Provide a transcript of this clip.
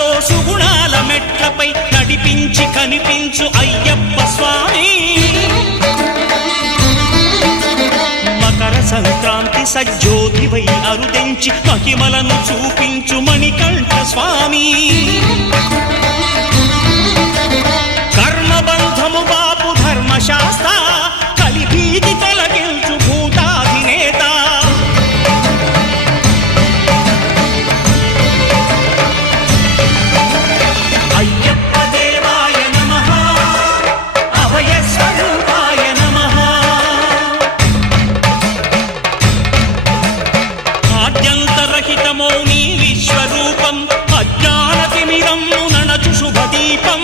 సుఖాలతో సుగుణాల మెట్లపై నడిపించి కనిపించు అయ్యప్ప స్వామి. మకర సంక్రాంతి సజ్జోతివై అరుదెంచి మహిమలను చూపించు మణికంఠ స్వామి. కర్మబంధము బాపు ధర్మశాస్త్ర కలిభీతి తొలగించు భూతాధినేత. అయ్యప్ప దేవాయ నమః, అభయ స్వరూపాయ నమః. ఆద్యంతరహితమో నీ విశ్వరూపం, అజ్ఞానతిమిరం నణచు శుభదీపం.